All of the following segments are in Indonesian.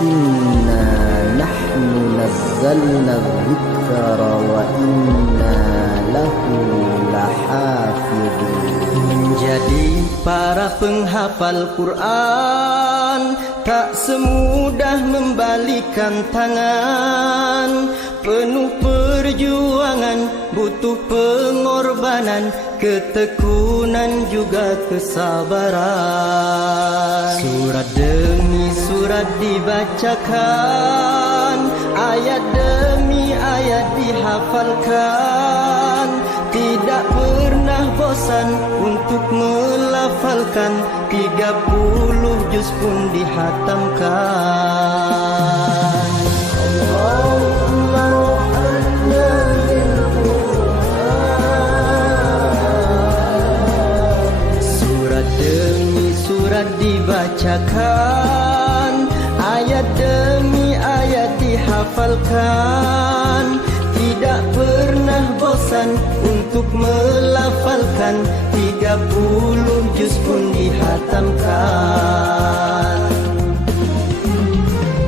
Inna nahnu nazzalna dzikra wa inna lahu lahafidun. Menjadi para penghafal Quran tak semudah membalikan tangan. Penuh perjuangan, butuh pengorbanan, ketekunan juga kesabaran. Surat demi surat dibacakan, ayat demi ayat dihafalkan. Tidak pernah bosan untuk melafalkan, 30 juz pun dihatamkan. Surat demi surat dibacakan, ayat demi ayat dihafalkan. Tidak pernah bosan untuk melafalkan, 30 juz pun dihatamkan.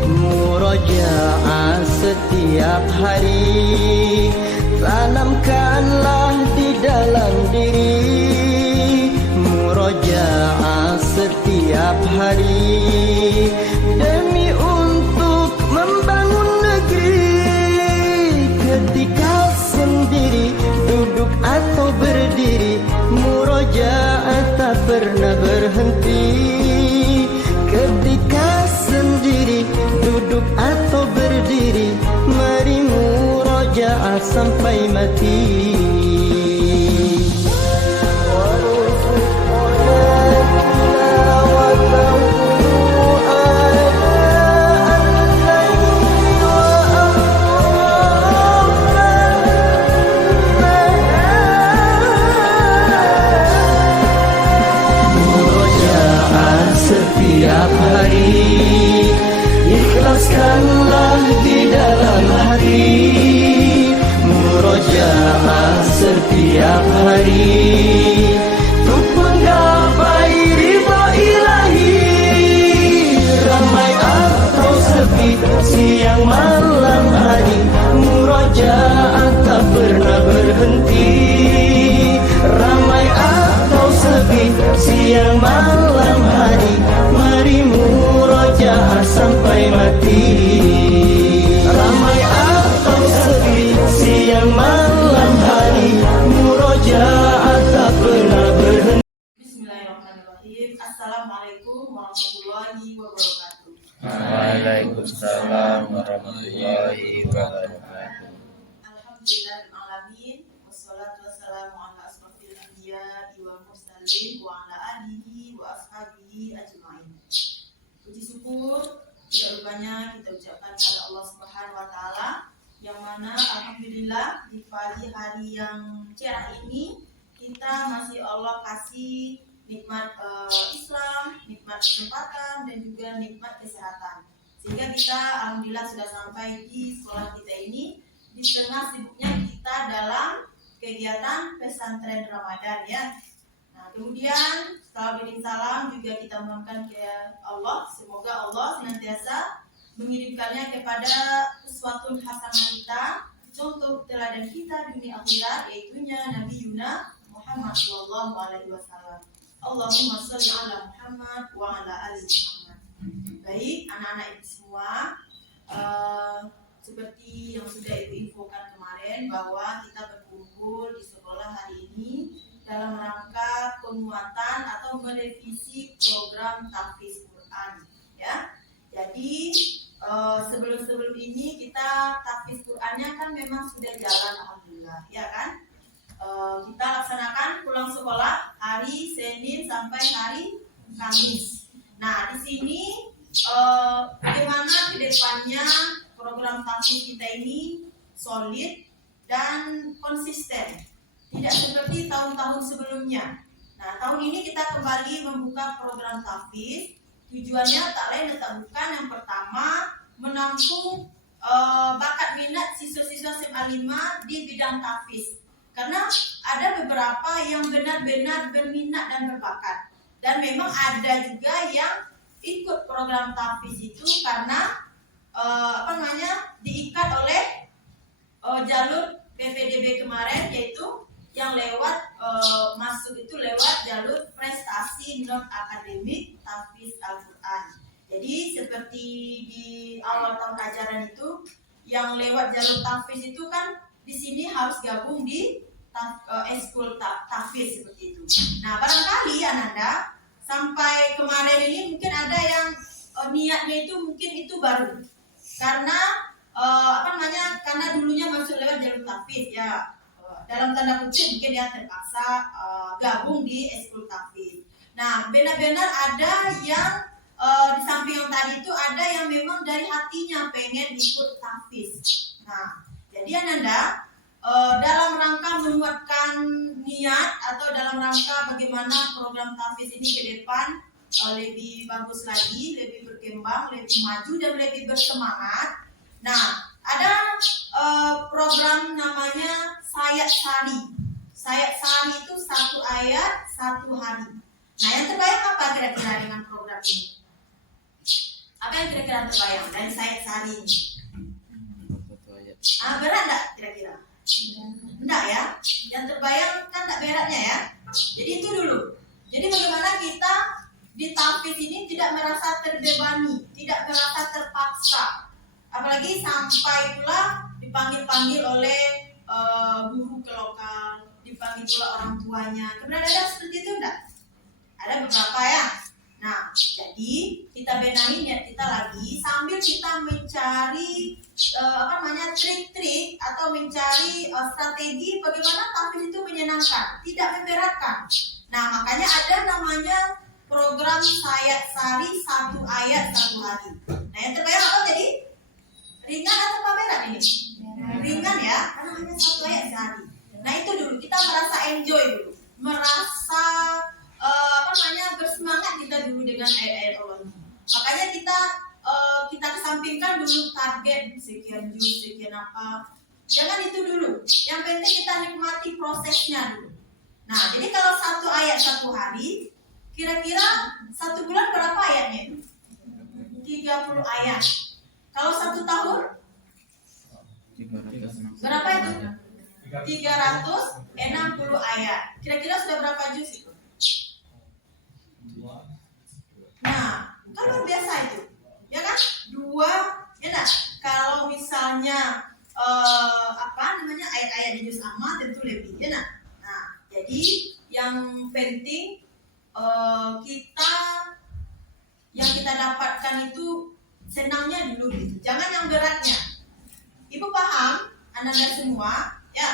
Murojaah setiap hari, tanamkanlah di dalam diri. Murojaah setiap hari demi untuk membangun negeri. Ketika sendiri, duduk atau berdiri, murojaah tak pernah berhenti. Ketika sendiri, duduk atau berdiri, mari murojaah sampai mati. Setiap hari, ikhlaskanlah di dalam hati. Murojaah setiap hari untuk menggapai ridha ilahi. Ramai atau sepi, siang malam hari, murojaah tak pernah berhenti. Ramai atau sepi, siang malam hari, mari murojaah sampai mati. Ramai atau sepi, siang malam hari, murojaah tak pernah berhenti. Bismillahirrahmanirrahim. Assalamualaikum warahmatullahi wabarakatuh. Waalaikumsalam warahmatullahi wabarakatuh. Alhamdulillahirrahmanirrahim. Wassalatu wassalamu ala asrofil anbiya wal mursalin wa ala alihi wa ashabihi ajma'in. Puji syukur tidak lupanya kita ucapkan kepada Allah Subhanahu wa taala, yang mana alhamdulillah di pagi hari yang cerah ini kita masih Allah kasih nikmat Islam, nikmat kesempatan dan juga nikmat kesehatan. Sehingga kita alhamdulillah sudah sampai di sekolah kita ini di tengah sibuknya kita dalam kegiatan pesantren Ramadan ya. Nah, kemudian setelah beri salam juga kita mohonkan ke Allah, semoga Allah senantiasa mengirimkannya kepada uswatun hasanah kita, contoh teladan kita dunia akhirat, yaitunya Nabi Yuna Muhammad sallallahu alaihi wasallam. Allahumma sholli ala Muhammad wa ala ali Muhammad. Baik, anak-anak ibu semua, seperti yang sudah ibu infokan kemarin bahwa kita berkumpul di sekolah hari ini dalam rangka penguatan atau merevisi program tahfiz Quran ya. Jadi sebelum ini kita tahfiz Qurannya kan memang sudah jalan alhamdulillah ya kan. Kita laksanakan pulang sekolah hari Senin sampai hari Kamis. Nah, di sini bagaimana ke depannya program tahfiz kita ini solid dan konsisten, tidak seperti tahun-tahun sebelumnya. Nah, tahun ini kita kembali membuka program tahfiz. Tujuannya tak lain dan tak bukan, yang pertama menampung bakat minat siswa-siswa SMA 5 di bidang tahfiz. Karena ada beberapa yang benar-benar berminat dan berbakat, dan memang ada juga yang ikut program tahfiz itu karena diikat oleh jalur PPDB kemarin, yaitu yang lewat masuk itu lewat jalur prestasi non akademik tahfiz Al-Quran. Jadi seperti di awal tahun ajaran itu yang lewat jalur tahfiz itu kan di sini harus gabung di eskul tahfiz seperti itu. Nah, barangkali Ananda sampai kemarin ini mungkin ada yang niatnya itu mungkin itu baru karena karena dulunya masuk lewat jalur tahfiz ya, dalam tanda kutip mungkin dia terpaksa gabung di eskul tahfiz. Nah, benar-benar ada yang di samping yang tadi itu ada yang memang dari hatinya pengen ikut tahfiz. Nah, jadi Ananda dalam rangka menguatkan niat atau dalam rangka bagaimana program tahfiz ini ke depan lebih bagus lagi, lebih berkembang, lebih maju dan lebih bersemangat. Nah, ada program namanya Sayat Sari. Sayat Sari itu 1 ayat 1 hari. Nah, yang terbayang apa kira-kira dengan program ini? Apa yang kira-kira terbayang dari Sayat Sari ini? Berat enggak kira-kira? Enggak ya? Yang terbayang kan enggak beratnya ya? Jadi itu dulu. Jadi bagaimana kita di tahfiz ini tidak merasa terbebani, tidak merasa terpaksa. Apalagi sampai pula dipanggil-panggil oleh guru ke lokal, dipanggil pula orang tuanya. Kemudian ada seperti itu enggak? Ada beberapa ya. Nah, jadi kita benahi niat kita lagi sambil kita mencari trik-trik atau mencari strategi bagaimana tahfiz itu menyenangkan, tidak memberatkan. Nah, makanya ada namanya program Sayat Sari 1 ayat 1 hari. Nah, yang terbayang apa tadi? Ringan atau berat ini? Ringan ya, karena hanya 1 ayat sehari. Nah, itu dulu kita merasa enjoy dulu, merasa bersemangat kita dulu dengan ayat-ayat Allah. Makanya kita kesampingkan dulu target sekian juz, sekian apa. Jangan itu dulu. Yang penting kita nikmati prosesnya dulu. Nah, jadi kalau 1 ayat 1 hari, kira-kira 1 bulan berapa ayatnya? 30 ayat. Kalau 1 tahun? Berapa itu? 360 ayat. Kira-kira sudah berapa juz itu? Nah, kan luar biasa itu, ya kan? 2, ya nah. Kalau misalnya ayat-ayat di juz amma tentu lebih, ya nah. Nah, jadi yang penting yang kita dapatkan itu senangnya dulu gitu. Jangan yang beratnya. Ibu paham, Ananda semua, ya.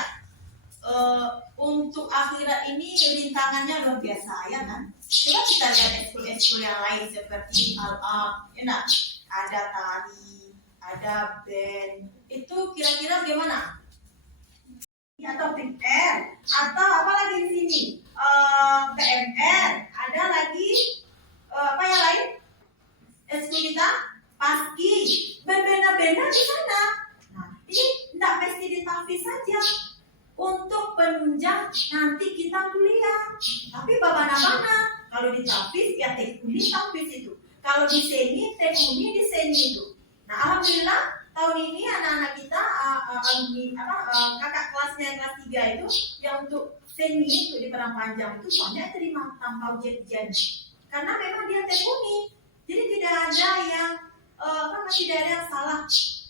Untuk akhirat ini rintangannya luar biasa, ya kan? Coba kita lihat ekskul-ekskul yang lain seperti Al-Aq, ya nah, ada tari, ada band. Itu kira-kira gimana? Atau PR, atau apa lagi di sini? PMR, ada lagi apa yang lain? Ekskul kita paski, berbeda-beda di sana. Nah, ini tidak mesti di tahfiz saja. Untuk penunjang nanti kita kuliah. Tapi babana-bana, kalau di tahfiz ya tekuni tahfiz itu. Kalau di seni, tekuni di seni itu. Nah, alhamdulillah tahun ini anak-anak kita kakak kelasnya yang kelas 3 itu yang untuk seni itu di Padang Panjang itu soalnya terima tanpa ujian. Karena memang dia tekuni. Jadi tidak ada yang tidak ada yang salah.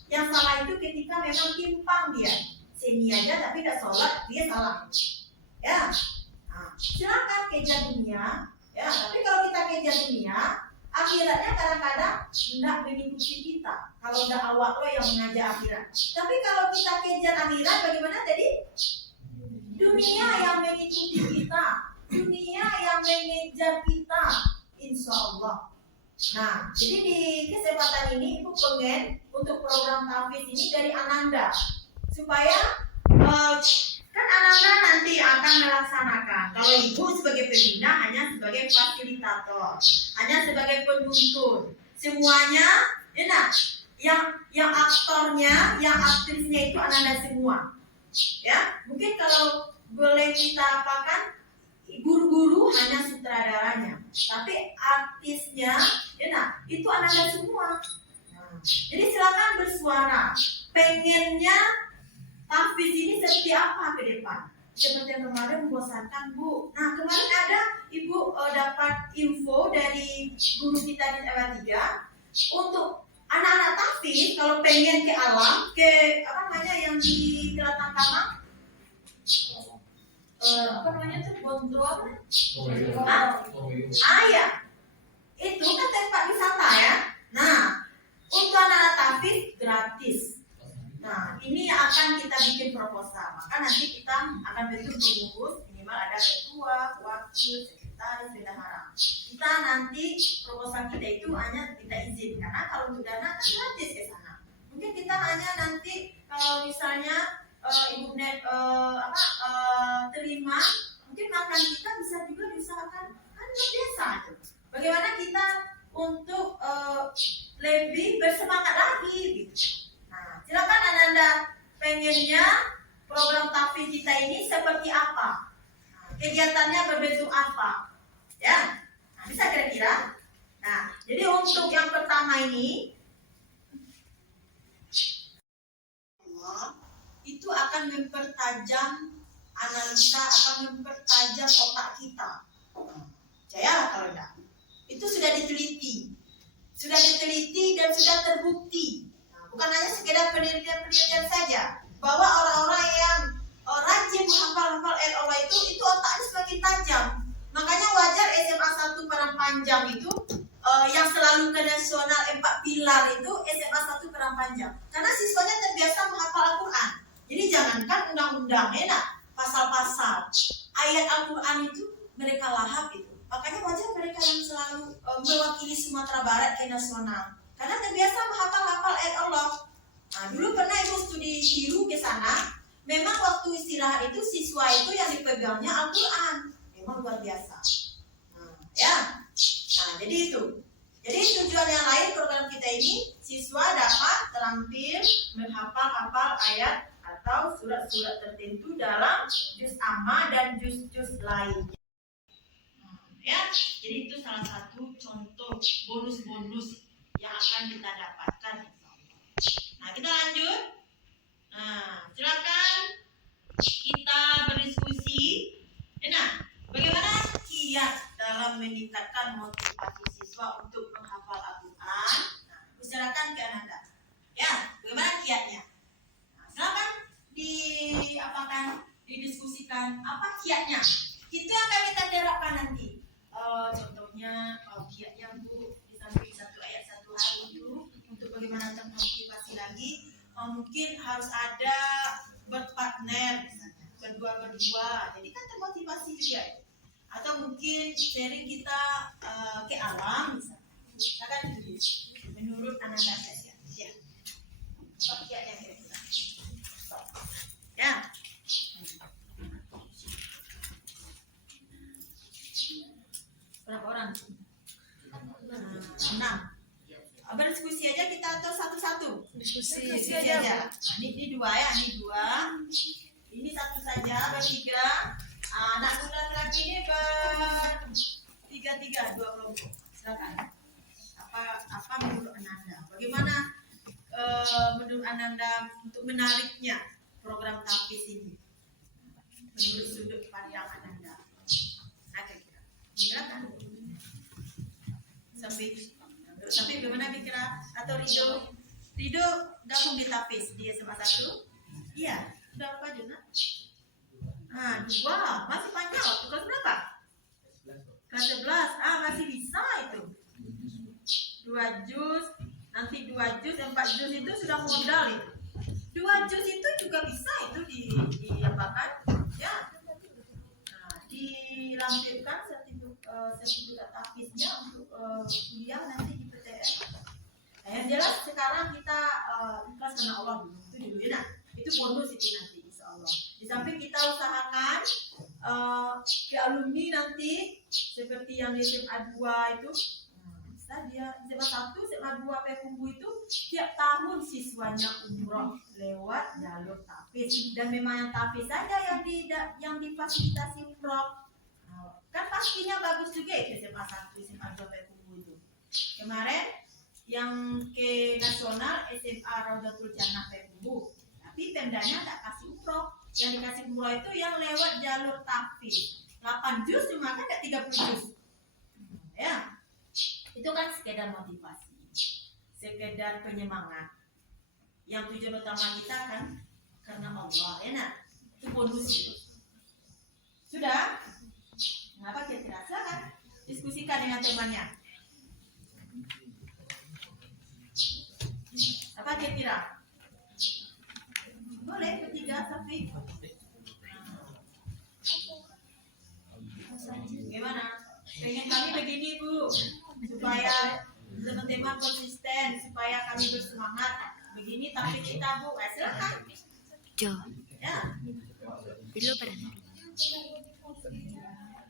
Yang salah itu ketika memang timpang dia. Seni aja tapi tidak sholat, dia salah. Ya, nah, silakan kejar dunia. Ya, tapi kalau kita kejar dunia, akhiratnya kadang-kadang tidak mengikuti kita. Kalau udah awak lo yang mengajak akhirat. Tapi kalau kita kejar akhirat, bagaimana tadi? Dunia yang mengikuti kita, dunia yang mengejar kita, insya Allah. Nah, jadi di kesempatan ini Ibu pengen untuk program tahfiz ini dari Ananda. Supaya kan Ananda nanti akan melaksanakan. Kalau Ibu sebagai pembina hanya sebagai fasilitator, hanya sebagai penuntun. Semuanya, enak. Yang aktornya, yang aktrisnya itu Ananda semua. Ya, mungkin kalau boleh kita apakan, guru-guru hanya sutradaranya, tapi artisnya, enak. Jadi silakan bersuara. Pengennya tahfiz ini seperti apa ke depan? Seperti yang kemarin membosankan, Bu. Nah, kemarin ada Ibu dapat info dari guru kita di LA3 untuk anak-anak tahfiz kalau pengen ke alam, ke apa namanya yang di Kelatang Kamang, apa namanya tuh, Bondo apa? Ya, itu kan tempat wisata ya. Nah, untuk anak-anak tahfiz gratis. Nah, ini akan kita bikin proposal. Maka nanti kita akan bentuk pengurus, minimal ada ketua, wakil, sekretaris, bendahara. Kita nanti proposal kita itu hanya kita izin, karena kalau untuk dana kan gratis ke sana. Mungkin kita hanya nanti kalau misalnya Ibu Net terima, mungkin makan kita bisa juga diusahakan kan biasa. Bagaimana kita untuk lebih bersemangat lagi gitu. Nah, silakan Anda pengennya program tahfiz kita ini seperti apa? Nah, kegiatannya berbentuk apa? Ya, nah, bisa kira-kira. Nah, jadi untuk yang pertama ini itu akan mempertajam analisa, akan mempertajam otak kita. Percayalah kalau enggak. Itu sudah diteliti dan sudah terbukti. Bukan hanya sekedar penelitian saja, bahwa orang-orang yang rajin menghafal ayat Allah itu otaknya semakin tajam. Makanya wajar SMA 1 Padang Panjang itu yang selalu ke nasional 4 pilar itu SMA 1 Padang Panjang. Karena siswanya terbiasa menghafal Al-Quran. Jadi jangankan undang-undang, pasal-pasal ayat Al-Quran itu mereka lahap itu. Makanya wajar mereka yang selalu mewakili Sumatera Barat ke nasional. Karena terbiasa menghafal ayat Allah. Nah, dulu pernah Ibu studi Shiru ke sana. Memang waktu istirahat itu siswa itu yang dipegangnya Al-Quran. Memang luar biasa. Nah, jadi itu. Jadi tujuan yang lain program kita ini, siswa dapat terampil menghafal ayat atau surat-surat tertentu dalam juz amma dan juz-juz lainnya. Jadi itu salah satu contoh bonus-bonus yang akan kita dapatkan. Nah, kita lanjut. Nah, silakan kita berdiskusi. Nah, bagaimana kiat dalam meningkatkan motivasi siswa untuk menghafal Al-Quran? Nah, silakan ke Anda. Ya, bagaimana kiatnya? Nah, silakan didiskusikan apa kiatnya. Itu yang akan kita terapkan nanti. Contohnya kiatnya Bu, di samping satu ayat satu hari itu untuk bagaimana termotivasi lagi, mungkin harus ada berpartner, berdua, jadi kan termotivasi juga itu. Atau mungkin sharing kita ke alam, misalkan itu menurut Anda saja. Ya, apa kiatnya kira-kira? Ya. Berapa orang? 6. Berdiskusi aja kita atau satu-satu? Diskusi aja. Nah, ini 2 ya, ini 2. Ini satu saja, bertiga. Anak muda laki ini bertiga, 2 kelompok. Silakan. Apa menurut Ananda? Bagaimana menurut Ananda untuk menariknya program tahfiz ini? Menurut sudut pandang Ananda. Nah, kira-kira. Silakan. Sampai bagaimana kira? Atau Rido gabung di tahfiz di SMA 1? Iya, sudah berapa juz? Nah, 2, masih panjang waktu kelas berapa? Kelas 11, masih bisa itu. 2 juz, nanti 2 juz, 4 juz itu sudah modal itu. 2 juz itu juga bisa itu diapakan? Ya. Nah, dilampirkan sertifikat tahfiznya untuk kuliah nanti di PTN. Nah, yang jelas sekarang kita ikhlas karena Allah dulu. Itu dulu ya. Nah, itu bonus itu nanti insya Allah. Di samping kita usahakan ke alumni nanti seperti yang di SMA 2 itu, bisa dia SMA 1, SMA 2 Pekumbu itu tiap tahun siswanya umroh lewat jalur tahfiz. Dan memang yang tahfiz saja yang difasilitasi umroh. Kan pastinya bagus juga itu SMA 1, SMA 2 Pekumbu itu. Kemarin yang ke nasional SMA Raudatul Jannah Pembu. Tapi Pemdanya tak kasih umroh. Yang dikasih umroh itu yang lewat jalur tahfiz. 8 juz cuma kan tak 30 juz. Ya. Itu kan sekedar motivasi. Sekedar penyemangat. Yang tujuan utama kita kan karena Allah, ya nak? Itu bonus itu. Sudah? Kenapa kira-kira? Silakan diskusikan dengan temannya. Apa kira-kira? Boleh bertiga, tapi gimana? Pengen kami begini Bu, supaya teman-teman konsisten, supaya kami bersemangat. Begini tapi kita Bu, silakan. Jo, Ya. dulu berhenti.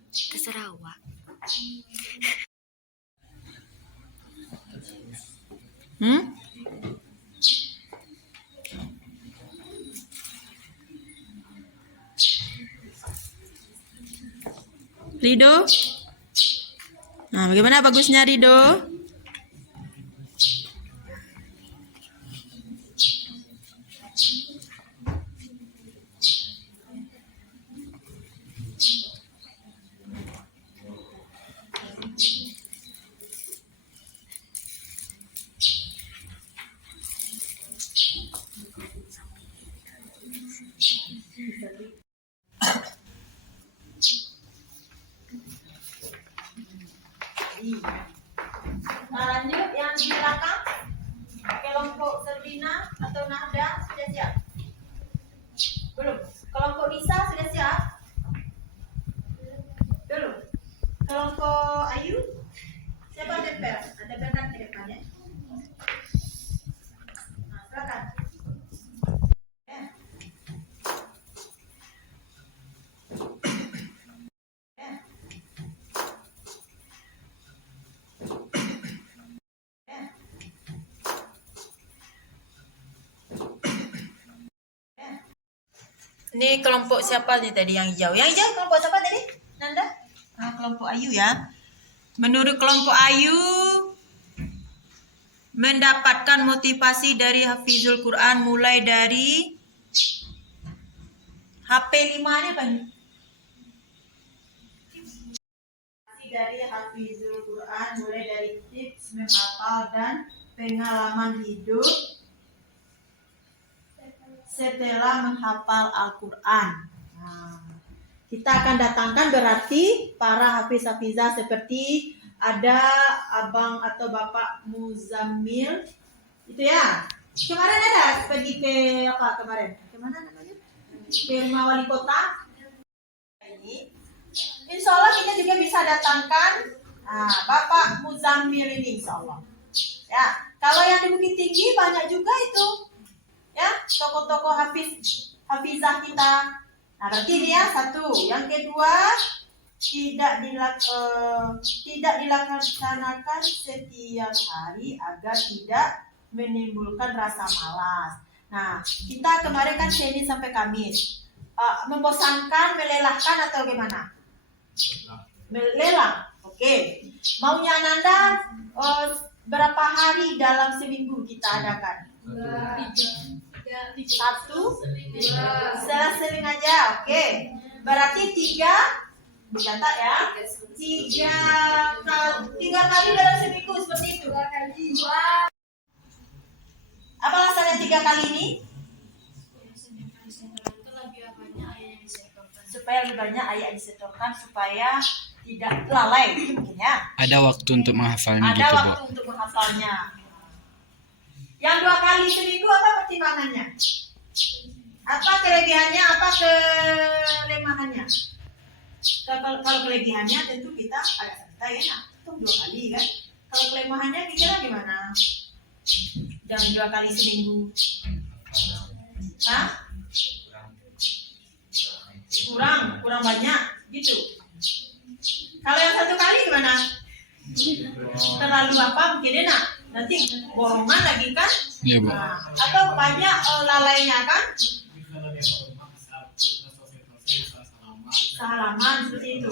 Ke Sarawak. Rido? Nah, bagaimana bagusnya Rido? Nah, lanjut yang di belakang kelompok Servina atau Nahda sudah siap? Belum. Kelompok Nisa sudah siap? Belum. Kelompok Ayu? Siapa tempel? Ada tempel di depannya. Nah, silakan. Ya. Ini kelompok siapa nih tadi yang hijau? Yang hijau kelompok siapa tadi? Nanda? Ah, kelompok Ayu ya. Menurut kelompok Ayu mendapatkan motivasi dari Hafizul Quran mulai dari HP 5 ini apa nih? Dari Hafizul Quran mulai dari tips menghafal dan pengalaman hidup setelah menghafal Al-Quran. Nah, kita akan datangkan berarti para hafiz-hafizah seperti ada abang atau bapak Muzammil, itu ya. Kemarin ada pergi ke apa kemarin? Kemana namanya? Ke rumah wali kota. Ini, insya Allah kita juga bisa datangkan bapak Muzammil ini, insya Allah. Ya, kalau yang di Bukit Tinggi banyak juga itu. Ya, tokoh-tokoh hafizah kita. Nah, berarti ini ya satu. Yang kedua, tidak dilaksanakan setiap hari agar tidak menimbulkan rasa malas. Nah, kita kemarin kan Senin sampai Kamis. Membosankan, melelahkan atau gimana? Melelah. Oke. Maunya Ananda berapa hari dalam seminggu kita adakan? 1, 2, sering aja, oke. Berarti 3, dicatat ya. 3 kali dalam seminggu seperti itu. Apa alasannya 3 kali ini? Supaya lebih banyak ayat disetorkan supaya tidak lalai mungkin ya. Ada waktu untuk menghafalnya Ada gitu, Bu. waktu untuk menghafalnya. Yang 2 kali seminggu apa pertimbangannya? Apa kelebihannya? Apa kelemahannya? Kalau kelebihannya tentu kita agak santai ya, itu 2 kali kan. Kalau kelemahannya kira gimana? Jangan 2 kali seminggu. Hah? Kurang banyak gitu. Kalau yang 1 kali gimana? Terlalu apa? Mungkin enak. Nanti borongan lagi kan? Iya, Bu. Nah, atau banyak lalainya kan? Salaman seperti itu.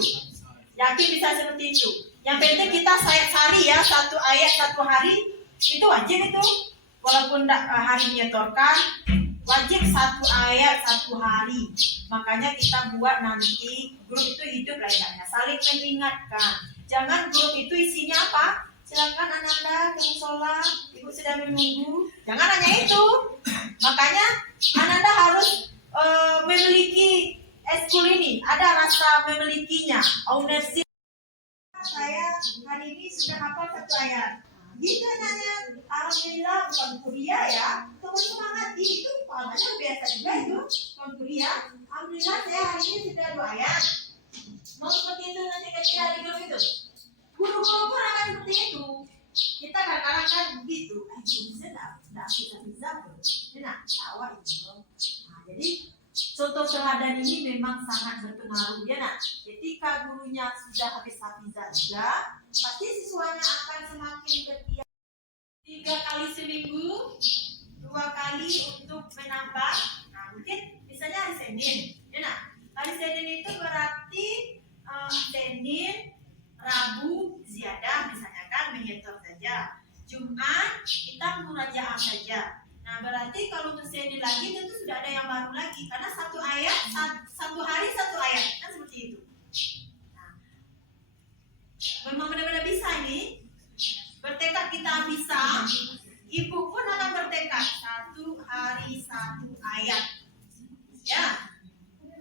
Yakin bisa seperti itu. Yang penting kita sari ya 1 ayat 1 hari Itu wajib itu. Walaupun hari menyetorkan, wajib 1 ayat 1 hari. Makanya kita buat nanti grup itu hidup lah ya, saling mengingatkan. Jangan grup itu isinya apa? Silakan Ananda ke musola, ibu sedang menunggu. Jangan hanya itu. Makanya Ananda harus memiliki eskul ini, ada rasa memilikinya, ownership. Saya hari ini sudah hafal 1 ayat. Gitu nanya, alhamdulillah bukan kuliah ya, teman semangat itu pahalanya biasa juga itu, bukan kuliah. Alhamdulillah saya hari ini sudah 2 ayat. Mau seperti itu nanti ketika di grup itu, guru-guru pun akan seperti itu. Kita kadang-kadang kan begitu, bisa tidak bisa nah tawa itu. Nah, jadi contoh teladan ini memang sangat berpengaruh ya nak. Ketika gurunya sudah habis hafizah juga, pasti siswanya akan semakin bergiat. 3 kali seminggu, 2 kali untuk menambah. Nah mungkin misalnya hari Senin, ya nak. Hari Senin itu berarti Senin, Rabu ziyadah misalnya kan menyetor saja. Jumat kita murajaah saja. Nah berarti kalau untuk Senin lagi tentu sudah ada yang baru lagi karena 1 ayat 1 hari 1 ayat kan seperti itu. Nah, memang benar-benar bisa ini. Bertekad kita bisa. Ibu pun akan bertekad 1 hari 1 ayat. Ya.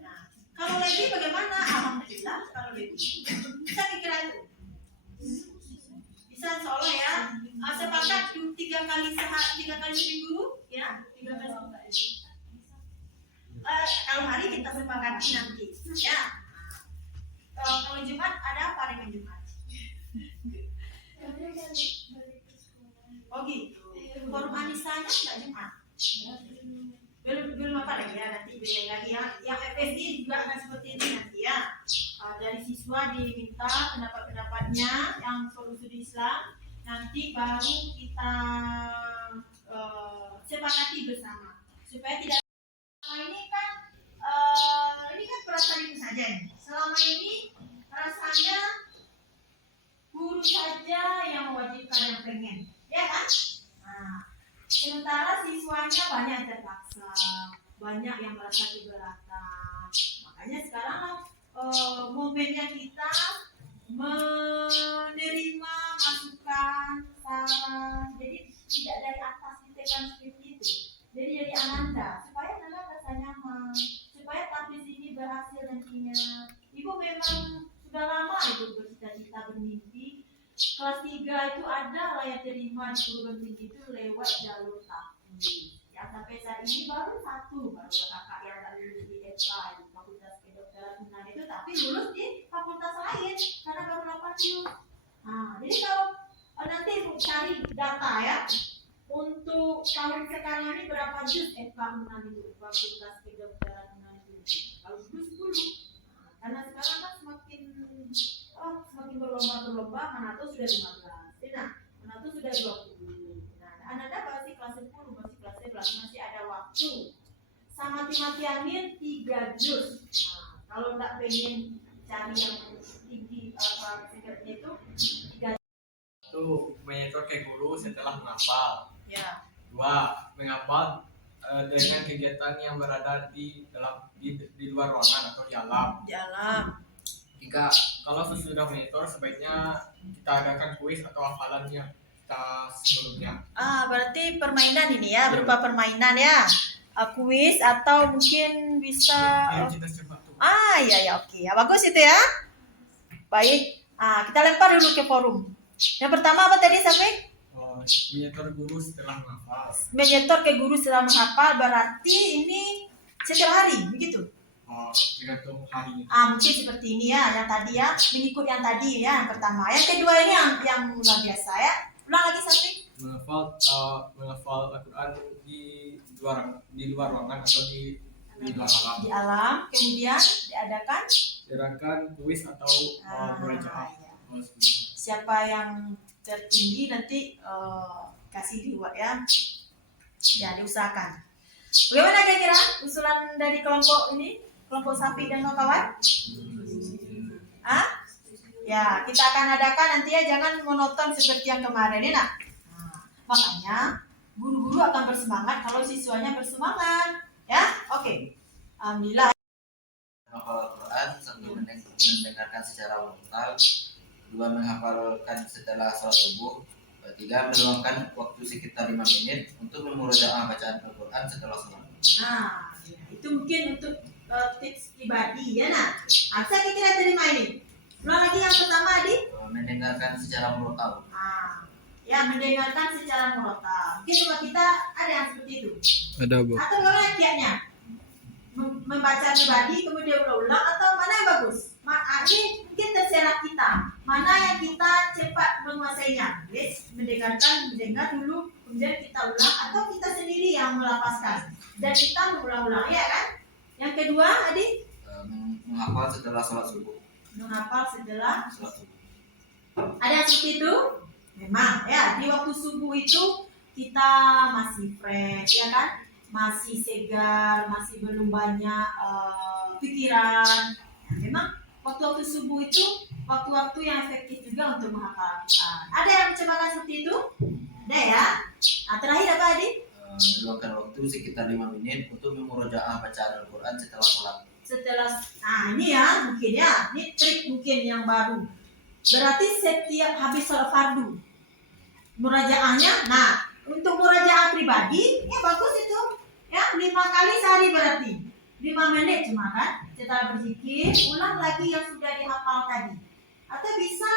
Nah, kalau lagi bagaimana? Alhamdulillah kalau lagi bisa dikira itu. Bisa insya ya. Sepakat 3 kali sehari, 3 kali seminggu, ya 3 kali seminggu. Kalau hari kita sepakati nanti, ya. Kalau Jumat ada apa dengan Jumat? Oh gitu. Forum anisanya nggak Jumat. Belum apa lagi ya nanti beda lagi ya. Yang FSD juga akan seperti ini nanti ya. Dari siswa diminta pendapat-pendapatnya yang solusi Islam. Nanti baru kita sepakati bersama supaya tidak ini kan perasaan ibu saja ini. Selama ini rasanya guru saja yang mewajibkan yang pengen, ya kan? Nah, sementara siswanya banyak yang terpaksa, banyak yang merasa keberatan. Makanya sekarang momennya kita menerima masukan, saran. Jadi tidak dari atas ditekan seperti itu. Jadi dari Ananda supaya Ananda merasa nyaman, supaya tampil ini berhasil nantinya. Ibu memang sudah lama ibu bercita-cita bermimpi. Kelas 3 itu ada layak terima di perguruan tinggi itu lewat jalur tahfiz. Ya sampai saat ini baru 1 baru kakak yang tak lulus di FK di Fakultas Kedokteran Unan itu, tapi lulus di fakultas lain karena baru 8 juz. Nah, jadi kalau nanti ibu cari data ya untuk tahun sekarang ini berapa juz FK Unan itu, Fakultas Kedokteran Unan itu. Kalau dulu 10. Nah, karena sekarang kan semakin berlomba-lomba, Manato sudah 15, nah Manato sudah 20. Nah, Ananda masih kelas 10, masih kelas 11, masih ada waktu. Sama mati-matianin 3 juz. Nah, kalau tidak pengen cari yang tinggi tingkatnya itu 3 juz. Itu menyetor ke guru setelah menghafal. Ya. 2. Menghafal dengan kegiatan yang berada di luar ruangan atau di alam. Di alam. 3. Kalau sesudah menyetor sebaiknya kita adakan kuis atau hafalannya kita sebelumnya. Berarti permainan ini ya, berupa permainan ya. Kuis atau mungkin bisa Ayo kita coba tuh. ya oke. Ya, bagus itu ya. Baik. Kita lempar dulu ke forum. Yang pertama apa tadi sampai? Menyetor guru setelah menghafal. Menyetor ke guru setelah menghafal berarti ini setiap hari begitu. Tergantung harinya. Mungkin seperti ini ya, yang tadi ya, mengikut yang tadi ya, yang pertama. Yang kedua ini yang luar biasa ya. Ulang lagi sampai Menghafal Al-Quran di luar ruangan atau di luar alam. di alam, kemudian diadakan Kuis atau murajaah. ya. Siapa yang tertinggi nanti kasih reward ya. Ya, diusahakan. Bagaimana kira-kira usulan dari kelompok ini? Kelompok Sapi dan kawan? Ya, kita akan adakan nanti ya, jangan monoton seperti yang kemarin ya nak. Makanya guru-guru akan bersemangat kalau siswanya bersemangat. Ya, oke. Alhamdulillah. Menghafal Al-Quran, satu mendengarkan secara frontal, dua menghafalkan setelah sholat subuh, tiga meluangkan waktu sekitar 5 menit untuk memurojaah bacaan Al-Quran setelah sholat. Nah, itu mungkin untuk tips pribadi ya nak. Bisa kita terima ini. Ulang lagi yang pertama Adi. Mendengarkan secara frontal. Ya mendengarkan secara murotal. Mungkin rumah kita ada yang seperti itu. Ada, Bu. Atau kalau kiatnya membaca pribadi kemudian ulang-ulang, atau mana yang bagus? Ini mungkin terserah kita. Mana yang kita cepat menguasainya. Yes, mendengar dulu, kemudian kita ulang, atau kita sendiri yang melafazkan dan kita mengulang-ulang, ya kan? Yang kedua, Adi? Menghafal setelah sholat subuh. Menghafal setelah Sholat subuh. ada seperti itu. Memang ya, di waktu subuh itu kita masih fresh, ya kan? Masih segar, masih belum banyak pikiran. Memang waktu-waktu subuh itu waktu-waktu yang efektif juga untuk menghafal Al-Quran. Ada yang mencobakan seperti itu? Ada ya? Nah, terakhir apa Adi? Meluangkan waktu sekitar 5 menit untuk memurojaah bacaan Al-Quran setelah sholat. Nah ini ya, mungkin ya, ini trik mungkin yang baru. Berarti setiap habis sholat fardu, murajaahnya, nah untuk murajaah pribadi, ya bagus itu, ya 5 kali sehari berarti 5 menit cuma kan, setelah berzikir, ulang lagi yang sudah dihafal tadi. Atau bisa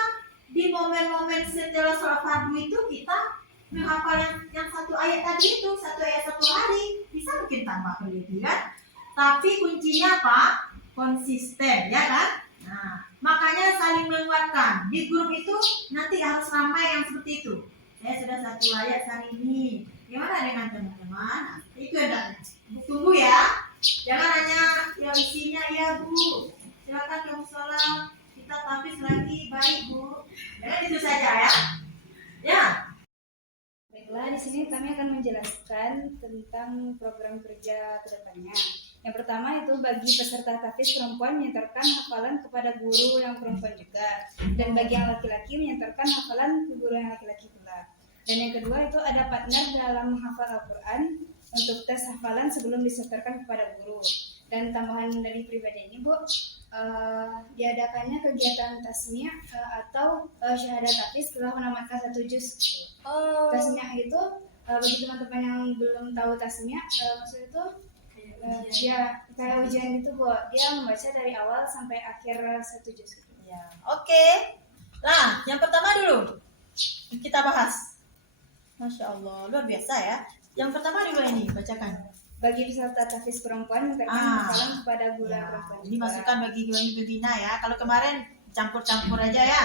di momen-momen setelah sholat fardu itu kita menghafal yang satu ayat tadi itu, satu ayat satu hari, bisa mungkin tambah berlebih kan. Tapi kuncinya apa? Konsisten, ya kan? Nah, makanya saling menguatkan. Di grup itu nanti harus ramai yang seperti itu. Saya sudah satu ayat hari ini. Gimana dengan teman-teman? Nah, itu ada. Tunggu ya. Jangan hanya ya isinya ya Bu. Silakan kamu sholat. Kita tapis lagi, baik Bu. Jangan itu saja ya. Ya. Baiklah, di sini kami akan menjelaskan tentang program kerja ke depannya. Yang pertama itu bagi peserta tahfiz perempuan menyetorkan hafalan kepada guru yang perempuan juga, dan bagi yang laki-laki menyetorkan hafalan ke guru yang laki-laki pula. Dan yang kedua itu ada partner dalam menghafal Al-Quran untuk tes hafalan sebelum disetorkan kepada guru. Dan tambahan dari pribadi ini Bu, diadakannya kegiatan tasmiyah atau syahadat tahfiz setelah menamatkan 1 juz. Tasmiyah itu bagi teman-teman yang belum tahu tasmiyah, maksud itu ya kayak ujian itu Bu, dia membaca dari awal sampai akhir 1 juz. Ya, oke. Nah, yang pertama dulu kita bahas. Masya Allah, luar biasa ya. Yang pertama dulu ini bacakan. Bagi peserta tahfiz perempuan menyetorkan hafalan kepada guru Ya, perempuan. ini masukan bagi guru yang pembina ya. Kalau kemarin campur-campur aja ya.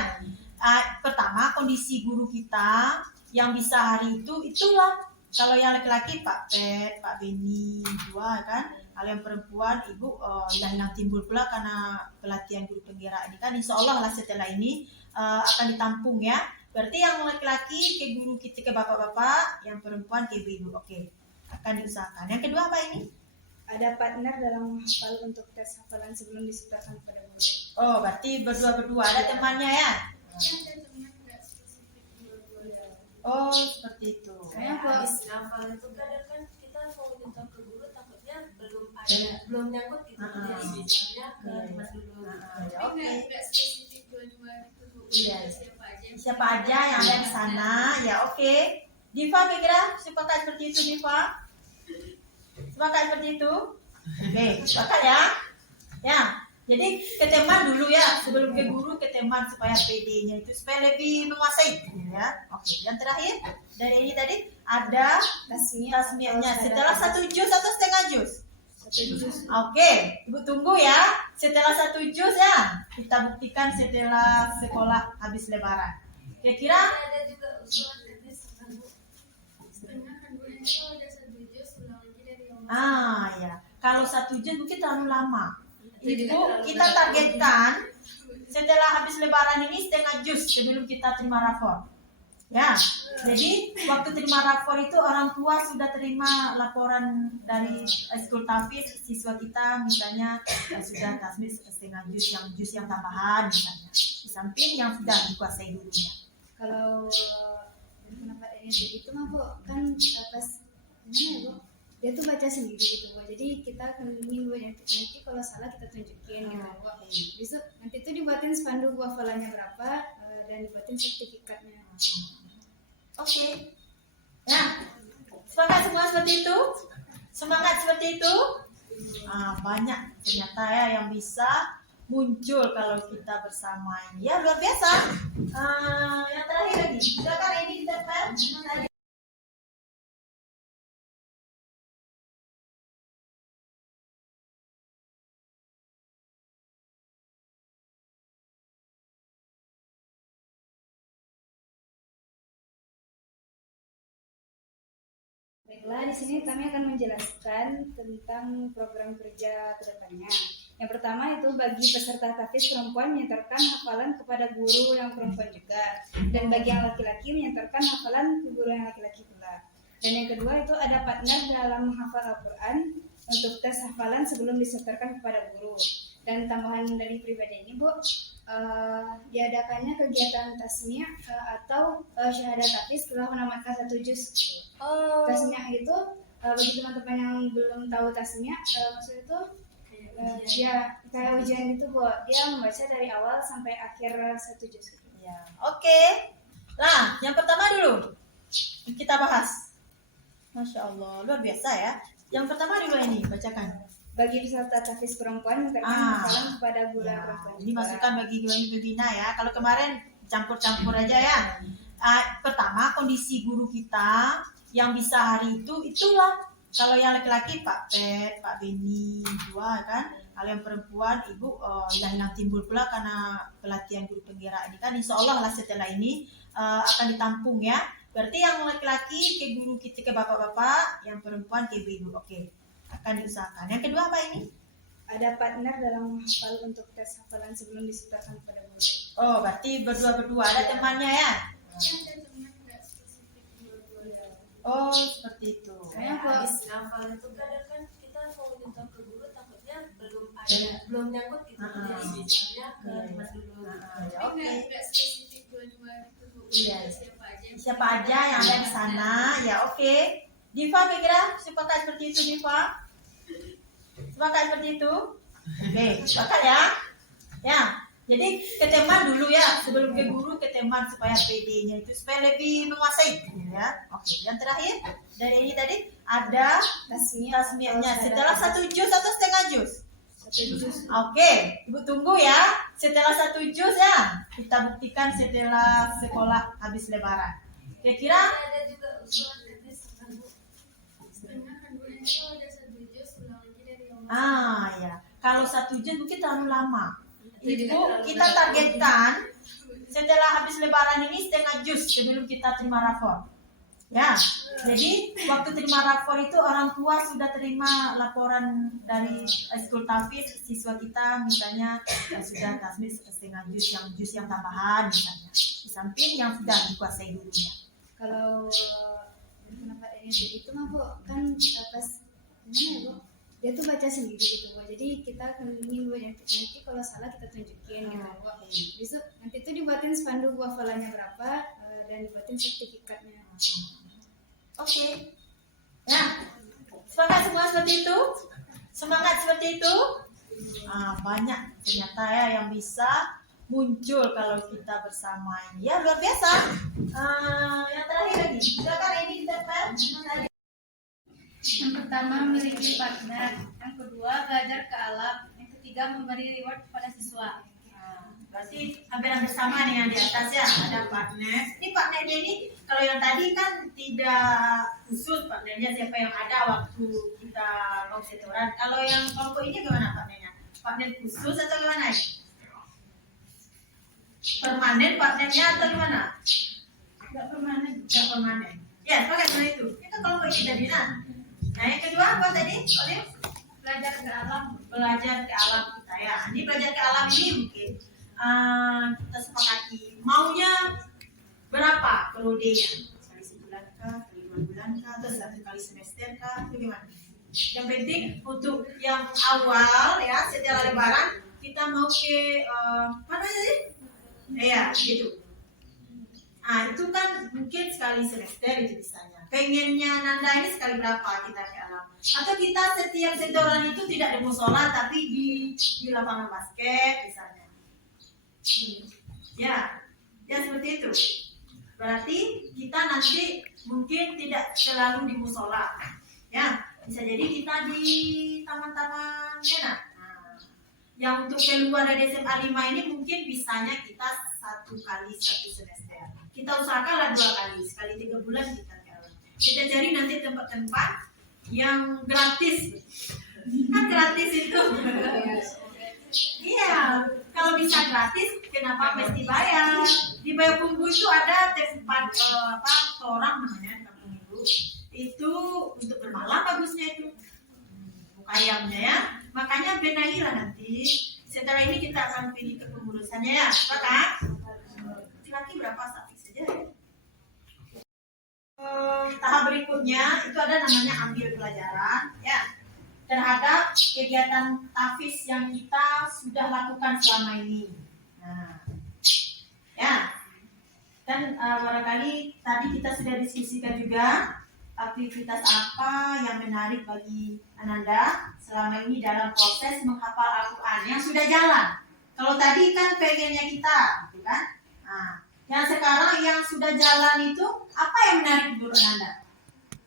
Pertama, kondisi guru kita yang bisa hari itu itulah. Kalau yang laki-laki Pak Pet, Pak Beni, dua kan. Kalau yang perempuan Ibu yang timbul pula karena pelatihan guru penggerak ini kan. Insya Allah lah setelah ini akan ditampung ya. Berarti yang laki-laki ke guru kita, ke bapak-bapak, yang perempuan ke ibu. Oke, akan diusahakan. Yang kedua apa ini? Ada partner dalam menghafal untuk tes hafalan sebelum disetorkan kepada guru. Oh, berarti berdua-berdua. Ada temannya ya? Oh, seperti itu. Kayak habis ngafal itu kadang kan kita mau minta ke guru takutnya belum nyangkut gitu. Jadi misalnya ke tempat dulu. Oke. Nggak spesifik dua-dua itu Bu. Iya. Siapa aja. Siapa aja yang ada di sana? Ya, oke. Diva kira sepakat seperti itu, Diva? Sepakat seperti itu? Oke, sepakat ya? Ya. Jadi ke teman dulu ya, sebelum ke guru ke teman supaya PD-nya itu supaya lebih menguasai ya. Oke, yang terakhir dari ini tadi ada tasmiyahnya setelah 1 juz atau setengah juz? 1 juz. Oke, Ibu tunggu ya. Setelah 1 juz ya, kita buktikan setelah sekolah habis lebaran. Kira-kira Ada juga usulan katanya setengah kan Bu. Kalau ada 1 juz ulang lagi dari yang ya. Kalau 1 juz mungkin terlalu lama. Ibu, kita targetkan setelah habis lebaran ini setengah juz sebelum kita terima rapor. Ya, jadi waktu terima rapor itu orang tua sudah terima laporan dari Eskul Tahfiz, siswa kita misalnya sudah tasmis setengah juz yang tambahan misalnya. Di samping yang sudah dikuasai gurunya. Kalau kenapa itu mah Bu kan pas gimana ya Bu, dia tuh baca sendiri gitu Bu, jadi kita keliling Bu, nanti kalau salah kita tunjukin gitu Bu. Besok nanti tuh dibuatin spanduk hafalannya berapa dan dibuatin sertifikatnya. Oke. Nah, semangat semua seperti itu? Semangat seperti itu? Banyak ternyata ya yang bisa muncul kalau kita bersama ini. Ya, luar biasa. Yang terakhir lagi, silakan ini ditempel. Baiklah, di sini kami akan menjelaskan tentang program kerja kedepannya. Yang pertama itu bagi peserta tahfiz perempuan menyetorkan hafalan kepada guru yang perempuan juga, dan bagi yang laki-laki menyetorkan hafalan ke guru yang laki-laki pula. Dan yang kedua itu ada partner dalam menghafal Al-Quran untuk tes hafalan sebelum disetorkan kepada guru. Dan tambahan dari pribadi ini Bu, diadakannya kegiatan tasmiyah atau syahadat tahfiz setelah menamatkan 1 juz. Tasmiyah itu bagi teman-teman yang belum tahu tasmiyah, maksudnya itu ya kayak ujian itu Bu, dia membaca dari awal sampai akhir 1 juz. Ya, oke. Nah, yang pertama dulu kita bahas. Masya Allah, luar biasa ya. Yang pertama dulu ini bacakan. Bagi peserta tahfiz perempuan menyetorkan hafalan kepada guru yang perempuan. Ini masukan bagi guru pembina ya. Kalau kemarin campur-campur aja ya. Pertama, kondisi guru kita yang bisa hari itu itulah. Kalau yang laki-laki Pak Pet, Pak Beni, dua kan. Kalau yang perempuan Ibu hilang timbul pula karena pelatihan guru penggerak ini kan. Insya Allah lah setelah ini akan ditampung ya. Berarti yang laki-laki ke guru kita, ke bapak-bapak, yang perempuan ke ibu. Oke, akan diusahakan. Yang kedua apa ini? Ada partner dalam menghafal untuk tes hafalan sebelum disetorkan kepada guru. Oh, berarti berdua-berdua. Ada temannya ya? Oh, seperti itu. Kayaknya kalau Habis ngafal itu kadang kan kita mau minta ke guru takutnya belum nyangkut gitu. Jadi misalnya ke teman dulu. Oke. Nggak spesifik dua-dua itu Bu. Iya. Siapa aja. Siapa aja yang ada di sana? Ya, oke. Diva kira-kira sepakat seperti itu, Diva? Sepakat seperti itu? Oke, sepakat ya? Ya. Jadi ke teman dulu ya, sebelum ke guru ke teman supaya PD-nya itu supaya lebih menguasai ya. Oke, yang terakhir dari ini tadi ada tasmiyahnya setelah 1 juz atau setengah juz? 1 juz. Oke, Ibu tunggu ya. Setelah 1 juz ya, kita buktikan setelah sekolah habis lebaran. Kira-kira Ada juga usulan dari setengah kan Bu. Kalau ada 1 juz ulang lagi dari yang ya. Kalau 1 juz mungkin terlalu lama. Ibu, kita targetkan setelah habis lebaran ini setengah juz sebelum kita terima rapor. Ya, jadi waktu terima rapor itu orang tua sudah terima laporan dari Eskul Tahfiz, siswa kita misalnya sudah tasmis setengah juz yang tambahan misalnya. Di samping yang sudah dikuasai gurunya. Kalau kenapa ini itu mah Bu, kan pas gimana ya Bu, dia tuh baca sendiri gitu Bu, jadi kita keliling Bu, nanti kalau salah kita tunjukin gitu Bu. Besok nanti tuh dibuatin spanduk hafalannya berapa dan dibuatin sertifikatnya. Oke. Nah, semangat semua seperti itu? Semangat seperti itu? Banyak ternyata ya yang bisa muncul kalau kita bersama ini. Ya, luar biasa. Yang terakhir lagi, silakan ini ditempel. Yang pertama memiliki partner, yang kedua belajar ke alam, yang ketiga memberi reward kepada siswa. Berarti hampir sama nih yang di atas ya, ada partner. Ini partnernya ini kalau yang tadi kan tidak khusus partnernya siapa yang ada waktu kita mau setoran. Kalau yang kelompok ini gimana partnernya? Partner khusus atau gimana? Permanen partnernya atau gimana? Enggak permanen. Enggak permanen. Ya, pakai seperti itu. Itu kelompok ini tadi nah. Nah, yang kedua apa tadi? Oleh belajar ke alam. Belajar ke alam kita ya. Ini belajar ke alam ini mungkin kita sepakati maunya berapa periodenya, sekali sebulan kah, kali 2 bulan kah, atau 1 kali semester kah, itu gimana? Yang penting untuk yang awal ya setelah lebaran kita mau ke mana sih? Ya gitu. Nah, itu kan mungkin sekali semester itu bisanya. Pengennya Nanda ini sekali berapa kita ke alam? Atau kita setiap setoran itu tidak di musola tapi di lapangan basket misalnya. Ya seperti itu. Berarti kita nanti mungkin tidak selalu di musola. Ya, bisa jadi kita di taman-taman ya. Nah, yang untuk keluar dari SMA 5 ini mungkin bisanya kita 1 kali 1 semester. Kita usahakanlah 2 kali, sekali 3 bulan kita jalan. Kita cari nanti tempat-tempat yang gratis. Kan gratis itu. Iya, kalau bisa gratis, kenapa mesti bayar? Di Payakumbuh itu ada tempat orang namanya kampung itu untuk bermalam bagusnya itu. Ayamnya ya, makanya benahilah nanti. Setelah ini kita akan pilih kepengurusannya ya, Pak. Laki berapa sapi saja ya? Tahap berikutnya itu ada namanya ambil pelajaran ya terhadap kegiatan tahfiz yang kita sudah lakukan selama ini. Nah, ya, dan barangkali tadi kita sudah diskusikan juga aktivitas apa yang menarik bagi Ananda selama ini dalam proses menghafal Al-Quran yang sudah jalan. Kalau tadi kan pengennya kita, gitu kan? Nah, yang sekarang yang sudah jalan itu apa yang menarik menurut Ananda?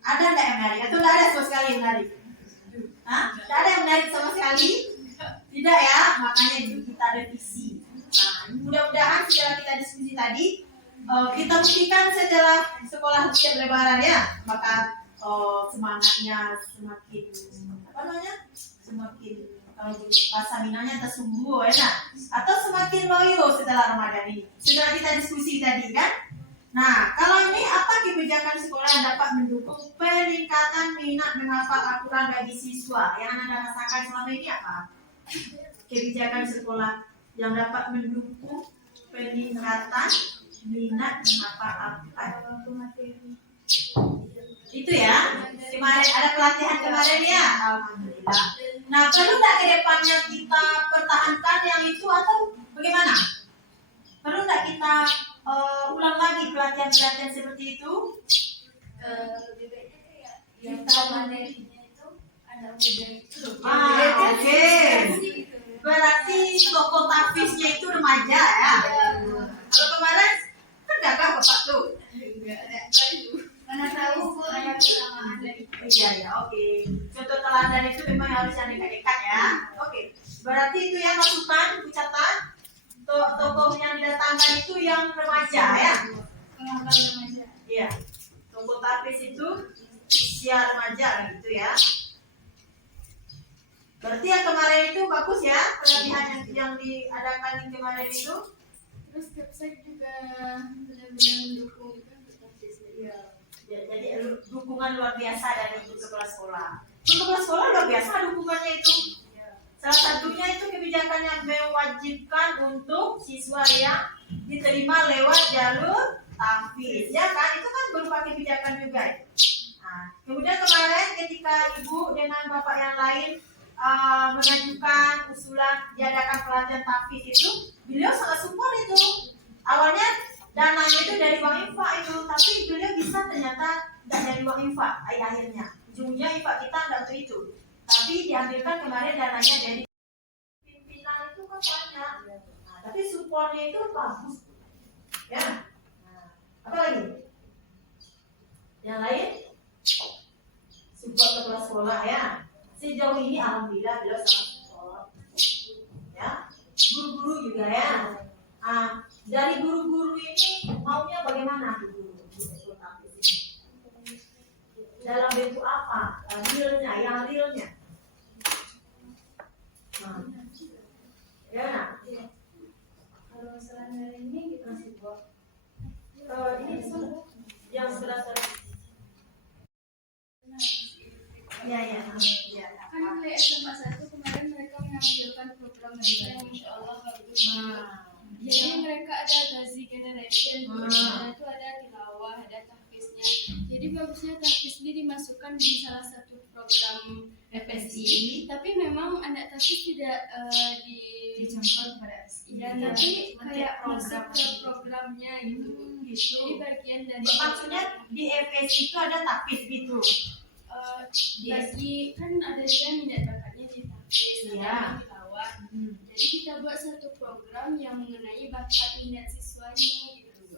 Ada enggak yang menarik? Atau tidak ada sama sekali yang menarik? Tidak ada yang menarik sama sekali? Tidak ya? Makanya itu kita revisi. Nah, mudah-mudahan setelah kita diskusi tadi, kita buktikan setelah sekolah setiap lebaran ya, maka semangatnya semakin semakin kalau bahasa Minangnya tersungguh ya, atau semakin loyo setelah Ramadan ini. Sudah kita diskusi tadi kan. Nah, kalau ini apa kebijakan sekolah yang dapat mendukung peningkatan minat menghafal Al-Quran bagi siswa? Yang Anda rasakan selama ini apa? Kebijakan sekolah yang dapat mendukung peningkatan minat menghafal Al-Quran. Itu ya. Kemarin ada pelatihan kemarin ya. Alhamdulillah. Nah, perlu nggak ke depannya kita pertahankan yang itu atau bagaimana? Perlu nggak kita ulang lagi pelatihan-pelatihan seperti itu? Lebih baiknya kayak yang materinya itu ada mudah itu. Oke. Berarti tokoh tahfiznya itu remaja ya. Kalau kemarin kan gagah Bapak tuh. Mana tahu Bu ada kesamaan dari Iya, oke. Contoh teladan itu memang harus yang dekat-dekat ya. Oke. Berarti itu yang masukan, ucapan tokoh yang didatangkan itu yang remaja ya. pengamatan remaja. Iya. Tokoh tahfiz itu usia remaja gitu ya. Berarti yang kemarin itu bagus ya, pelatihan yang diadakan yang kemarin itu. Terus website juga benar-benar mendukung itu untuk tahfiznya. Iya. Ya, jadi dukungan luar biasa dari untuk kepala sekolah. Untuk kepala sekolah luar biasa dukungannya itu. Salah satunya itu kebijakan yang mewajibkan untuk siswa yang diterima lewat jalur tahfiz, ya kan? Itu kan berupa kebijakan juga. Nah, kemudian kemarin ketika ibu dengan bapak yang lain mengajukan usulan diadakan pelatihan tahfiz itu, beliau sangat support itu. Awalnya dananya itu dari uang infak itu, tapi beliau bisa ternyata tidak dari uang infak akhirnya. Ujungnya infak kita tidak untuk itu, tapi diambilkan kemarin dananya dari pimpinan itu kan banyak. Nah, tapi supportnya itu bagus, ya. Nah, apa lagi? Yang lain? Support kepala sekolah ya. Sejauh ini alhamdulillah beliau sangat support, ya. Guru-guru juga ya. Dari guru-guru ini maunya bagaimana guru dalam bentuk apa? Realnya, yang realnya. Ya. Kalau selain dari ini kita support. Ini yang berasal. Ya. Kan mulai SMA 1 kemarin mereka mengambilkan program mereka yang insya Allah bagus. Jadi mereka ada Gazi Generation, itu ada tilawah, ada tahfiznya. tahfiznya. Jadi bagusnya tahfiz ini dimasukkan di salah satu program FSI, tapi memang anak tahfiz tidak dicampur pada ya, tapi kayak masuk ke programnya gitu. Jadi bagian dari maksudnya di FSI itu ada tahfiz gitu. Bagi kan ada juga minat bakatnya di tahfiz, ada tilawah. Jadi kita buat satu program yang mengenai bakat minat siswanya gitu.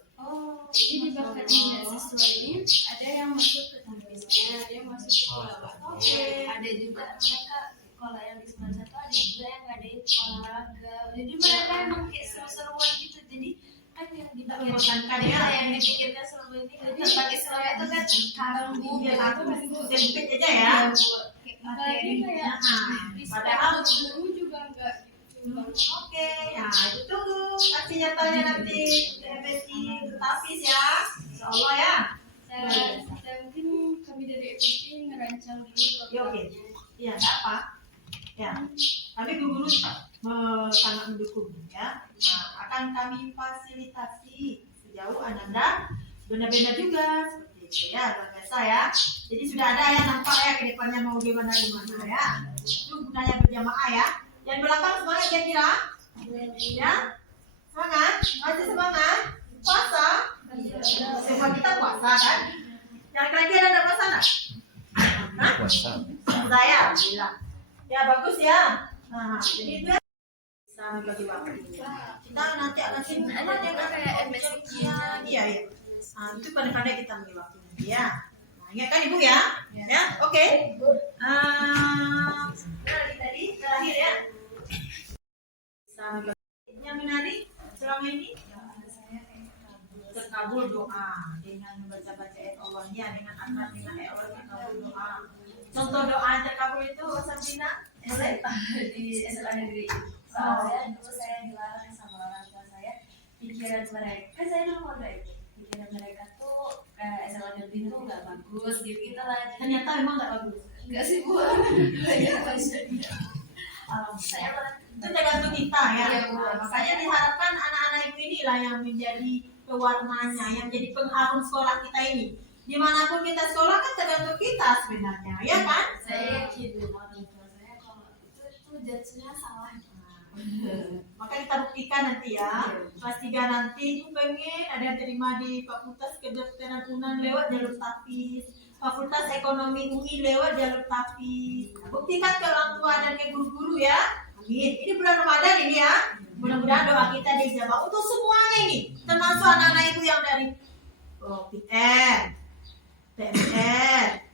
Jadi di bakat minat siswa ini ada yang masuk ke tahfiznya, ada yang masuk ke tilawahnya. Ada juga mereka sekolah yang di sekolah satu, ada juga yang ngadain olahraga. Jadi mereka emang kayak seru-seruan gitu. Jadi kan yang dipikirkan yang dipikirkan seru ini tentang Islam itu kan kamu aku sempit aja ya. apalagi kayak Padahal guru juga enggak gitu. Oke, nah itu tunggu aksi nyatanya nanti FSI tahfiz ya, insyaallah ya. Dan mungkin kami dari FSI merancang dulu programnya. Iya, apa? Ya, kami guru sangat mendukung ya. Nah, akan kami fasilitasi sejauh Ananda benar-benar juga seperti itu ya, luar biasa ya. Jadi sudah ada ya nampak ya ke depannya mau gimana ya. Itu gunanya berjamaah ya. Yang belakang semangat kira-kira? Ya, semangat, masih semangat. Puasa, semua kita puasa kan? Yang kira-kira ada puasa nggak? Puasa. Saya bilang. Ya bagus ya. Nah, jadi itu sama bagi waktu. Kita nanti akan sibuk sama dia kan kayak MSI-nya. Iya. Nah, itu pandai-pandai kita bagi waktu nanti ya. Nah, ingat kan Ibu ya? Ya, oke. Tadi terakhir ya. Sama yang menarik selama ini terkabul doa dengan membaca-baca ayat Allahnya, dengan akad dengan ayat Allah terkabul doa. Contoh doa yang terkabul itu Sabrina boleh Di SMA negeri. Soalnya dulu saya dilarang sama orang tua saya, pikiran mereka, kan saya dulu modal itu, pikiran mereka tuh SMA negeri tuh nggak bagus gitu lah. ternyata memang nggak bagus. Enggak sih Bu. Saya Itu tergantung kita ya. Iya, Bu. Makanya diharapkan anak-anak ibu inilah yang menjadi pewarnanya, yang menjadi pengharum sekolah kita ini. Dimanapun kita sekolah kan tergantung kita sebenarnya, ya kan? saya yakin orang tua saya kalau itu judge-nya salah. Maka kita buktikan nanti ya. Kelas 3 nanti itu pengen ada yang terima di Fakultas Kedokteran UNAN lewat jalur tahfiz, Fakultas Ekonomi UI lewat jalur tahfiz. Nah, buktikan ke orang tua dan ke guru-guru ya. Amin. Ini bulan Ramadan ini ya. Mudah-mudahan doa kita dijawab untuk semuanya ini, termasuk anak-anak ibu yang dari PN, PMR,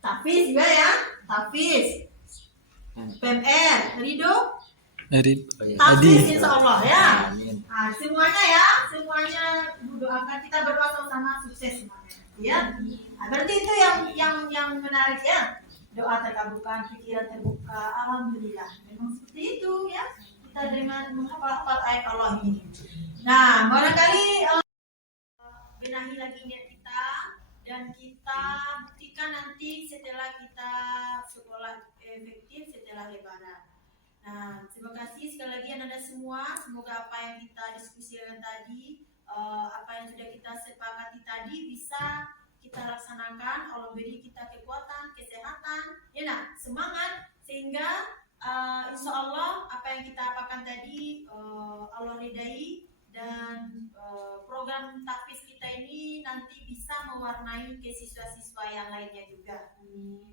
tahfiz juga ya, tahfiz, PMR, Ridho, tahfiz insya Allah ya. Nah, semuanya ya, semuanya doakan, kita berdoa sama-sama sukses semuanya ya. Nah, berarti itu yang menarik ya. Doa terkabulkan, pikiran terbuka, alhamdulillah. Memang seperti itu ya. Kita dengan menghafal ayat Allah ini. Nah, barangkali benahi lagi niat kita dan kita buktikan nanti setelah kita sekolah efektif setelah lebaran. Nah, terima kasih sekali lagi Anda semua. Semoga apa yang kita diskusikan tadi, apa yang sudah kita sepakati tadi bisa kita laksanakan. Allah beri kita kekuatan, kesehatan, ya semangat sehingga insya Allah apa yang kita apakan tadi Allah ridai dan program tahfiz kita ini nanti bisa mewarnai ke siswa-siswa yang lainnya juga.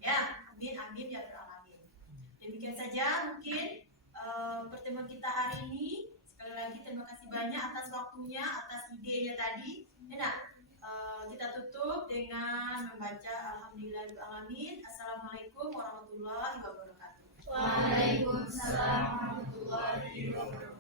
Ya, amin amin ya rabbal alamin. Demikian saja mungkin pertemuan kita hari ini. Sekali lagi terima kasih banyak atas waktunya, atas idenya tadi. Ya, kita tutup dengan membaca Alhamdulillahirrahmanirrahim. Assalamualaikum warahmatullahi wabarakatuh. Waalaikumsalam warahmatullahi wabarakatuh.